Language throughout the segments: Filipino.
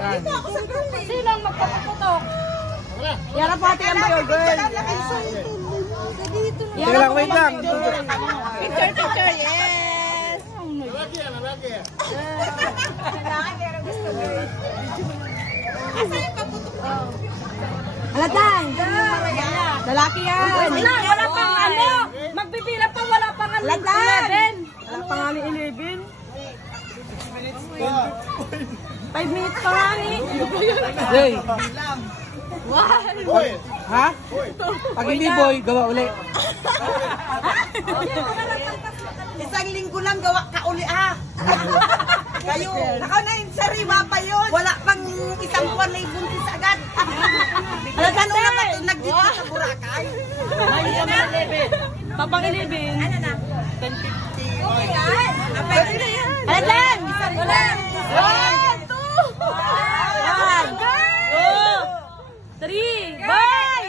Dito ako sa group. Sino ang magpapaputok? Yan ang pati ang bayo, girl. Teka lang, wait lang. Picture, picture, yes. Lalaki yan, lalaki. Kailangan kaya gusto, girl. Asa yung paputok? Halatan. Lalaki yan. Wala pang ano. Magbibilang pa, wala pang ano. Halatan. 11. Wala pa nga ni 11. 5 minutes pa nga ni. Hey, Hoy! ha? Pag hindi boy, gawa uli. Isang linggo lang gawa ka uli ha. Kayo, nakaw na yung sariwa pa yun. Wala pang isang buwan na ibuntis agad. Halatan nung napatulog dito sa Boracay. Ayun na. Papang 11. Ano na? 10:50. Okay na. Pwede na yan. Halatan. Wala. 1, 2. 1, 2, 3. Bye!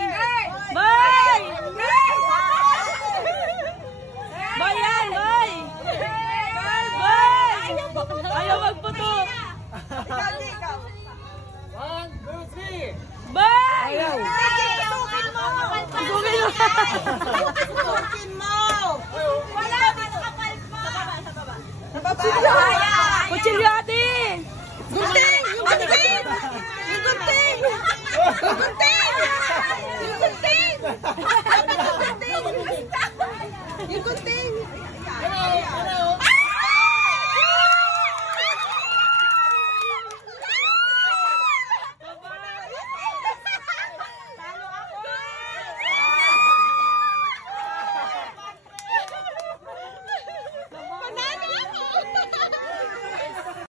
Bye! Bye yan, bye! Bye! Ayaw magputok. Ikaw, ikaw. 1, 2, 3. Bye! Tukin mo! Tukin mo! Wala, dito ka palma! Sa baba. Kutsilyo ate! Gunting! Yung gunting! Yung gunting! Yung gunting! Yung gunting! Yung gunting! Yung gunting!